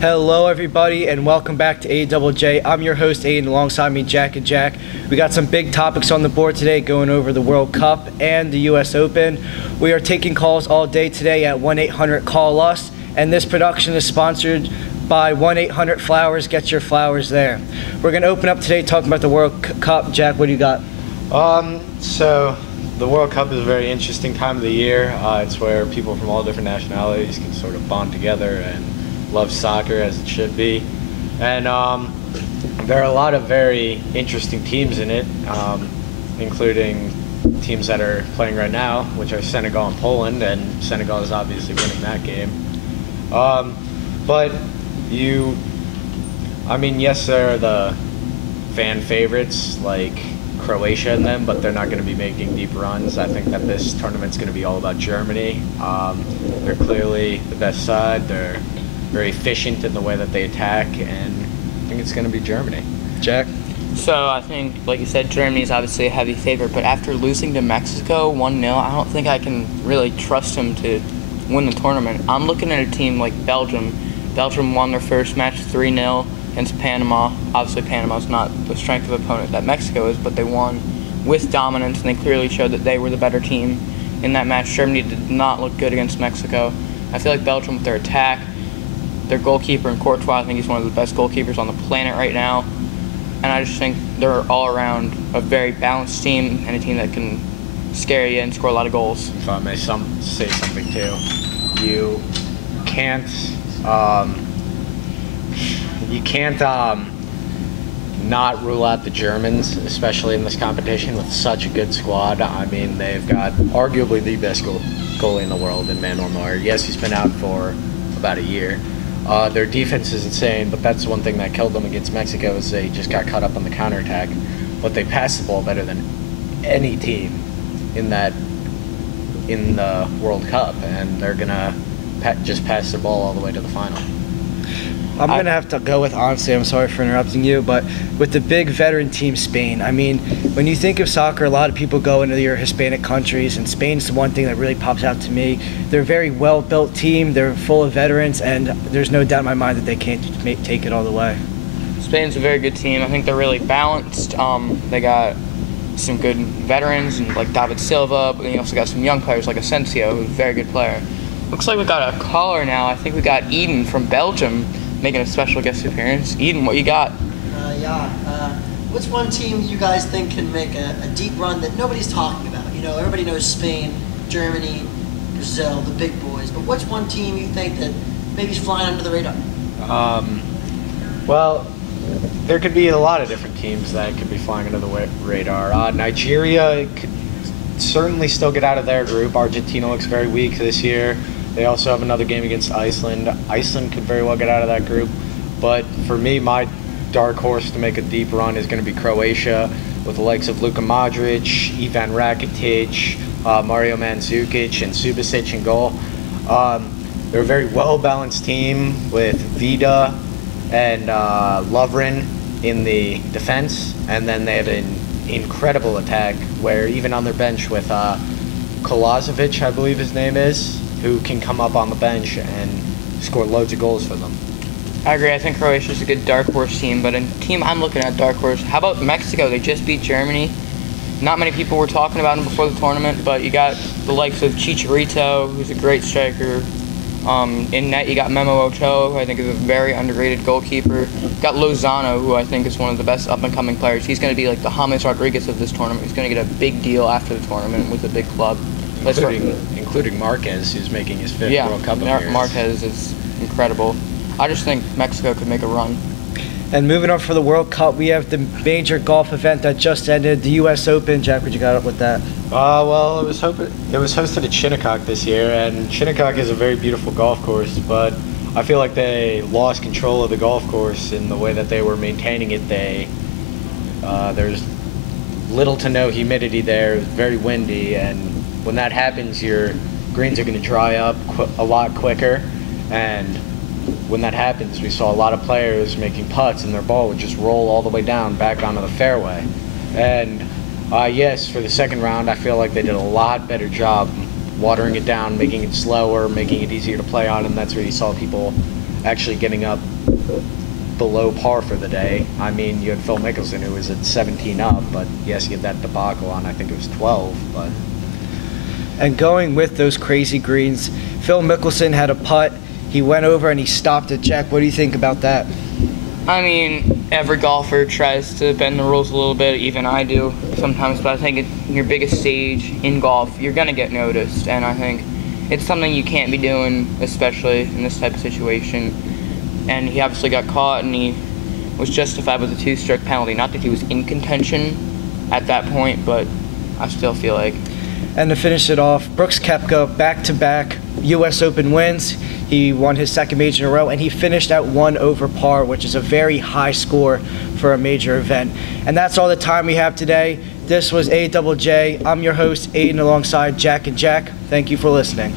Hello everybody and welcome back to AJJ. I'm your host Aiden, alongside me Jack and Jack. We got some big topics on the board today, going over the World Cup and the US Open. We are taking calls all day today at 1-800-CALL-US, and this production is sponsored by 1-800-FLOWERS. Get your flowers there. We're going to open up today talking about the World Cup. Jack, what do you got? So the World Cup is a very interesting time of the year. It's where people from all different nationalities can sort of bond together and love soccer as it should be. And there are a lot of very interesting teams in it, including teams that are playing right now, which are Senegal and Poland, and Senegal is obviously winning that game. But yes, there are the fan favorites like Croatia and them, but they're not going to be making deep runs. I think that this tournament's going to be all about Germany. They're clearly the best side. They're very efficient in the way that they attack, and I think it's going to be Germany. Jack? So I think, like you said, Germany is obviously a heavy favorite, but after losing to Mexico 1-0, I don't think I can really trust them to win the tournament. I'm looking at a team like Belgium. Belgium won their first match 3-0 against Panama. Obviously, Panama's not the strength of opponent that Mexico is, but they won with dominance, and they clearly showed that they were the better team in that match. Germany did not look good against Mexico. I feel like Belgium, with their attack, their goalkeeper in Courtois, I think he's one of the best goalkeepers on the planet right now. And I just think they're all around a very balanced team and a team that can scare you and score a lot of goals. If I may say something too, you can't not rule out the Germans, especially in this competition with such a good squad. I mean, they've got arguably the best goalie in the world in Manuel Neuer. Yes, he's been out for about a year. Their defense is insane, but that's one thing that killed them against Mexico, is they just got caught up on the counterattack. But they pass the ball better than any team in the World Cup, and they're gonna just pass the ball all the way to the final. I'm going to have to go with, honestly, I'm sorry for interrupting you, but with the big veteran team, Spain. I mean, when you think of soccer, a lot of people go into your Hispanic countries, and Spain's the one thing that really pops out to me. They're a very well-built team, they're full of veterans, and there's no doubt in my mind that they can't take it all the way. Spain's a very good team. I think they're really balanced. They got some good veterans, and like David Silva, but then you also got some young players like Asensio, who's a very good player. Looks like we got a caller now. I think we got Eden from Belgium making a special guest appearance. Eden, what you got? What's one team you guys think can make a deep run that nobody's talking about? You know, everybody knows Spain, Germany, Brazil, the big boys, but what's one team you think that maybe is flying under the radar? Well, there could be a lot of different teams that could be flying under the radar. Nigeria could certainly still get out of their group. Argentina looks very weak this year. They also have another game against Iceland. Iceland could very well get out of that group. But for me, my dark horse to make a deep run is going to be Croatia, with the likes of Luka Modric, Ivan Rakitic, Mario Mandzukic, and Subasic in goal. They're a very well-balanced team with Vida and Lovren in the defense. And then they have an incredible attack where even on their bench with Kolazovic, I believe his name is, who can come up on the bench and score loads of goals for them. I agree. I think Croatia's a good dark horse team, but a team I'm looking at dark horse, how about Mexico? They just beat Germany. Not many people were talking about them before the tournament, but you got the likes of Chicharito, who's a great striker. In net, you got Memo Ochoa, who I think is a very underrated goalkeeper. You got Lozano, who I think is one of the best up-and-coming players. He's going to be like the James Rodriguez of this tournament. He's going to get a big deal after the tournament with a big club. Including Marquez, who's making his fifth World Cup appearance. Marquez is incredible. I just think Mexico could make a run. And moving on for the World Cup, we have the major golf event that just ended, the US Open. Jack, what you got up with that? Well, it was hosted at Shinnecock this year, and Shinnecock is a very beautiful golf course, but I feel like they lost control of the golf course in the way that they were maintaining it. There's little to no humidity there. It was very windy, and when that happens, your greens are going to dry up a lot quicker, and when that happens, we saw a lot of players making putts and their ball would just roll all the way down back onto the fairway. And yes, for the second round, I feel like they did a lot better job watering it down, making it slower, making it easier to play on, and that's where you saw people actually getting up below par for the day. I mean, you had Phil Mickelson, who was at 17 up, but yes, he had that debacle on, I think it was 12, but... And going with those crazy greens, Phil Mickelson had a putt. He went over and he stopped it. Jack, what do you think about that? I mean, every golfer tries to bend the rules a little bit, even I do sometimes, but I think in your biggest stage in golf, you're going to get noticed, and I think it's something you can't be doing, especially in this type of situation. And he obviously got caught, and he was justified with a 2-stroke penalty. Not that he was in contention at that point, but I still feel like. And to finish it off, Brooks Koepka, back-to-back U.S. Open wins. He won his second major in a row, and he finished at 1 over par, which is a very high score for a major event. And that's all the time we have today. This was AJJ. I'm your host, Aiden, alongside Jack and Jack. Thank you for listening.